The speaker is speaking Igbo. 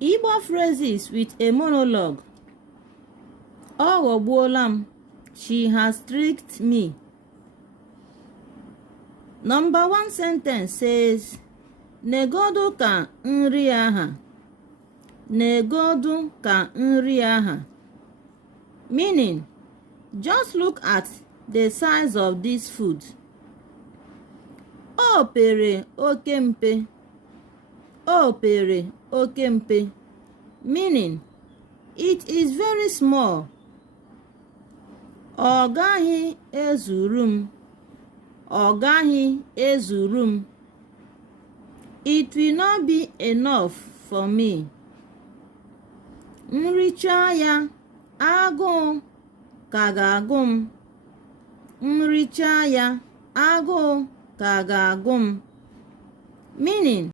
Igbo phrases with a monologue. Ọ ghọgbuola m. She has tricked me. Number 1 sentence says, Negodu ka nri aha. Negodu ka nri aha. Meaning, just look at the size of this food. O pere oke mpe. O pere oke mpe. Meaning, it is very small. Ọ gaghị ezuru m. Ọ gaghị ezuru m. It will not be enough for me. Nricha ya, agụụ ka ga-agụ m. Nricha ya, agụụ ka ga-agụ m. Meaning,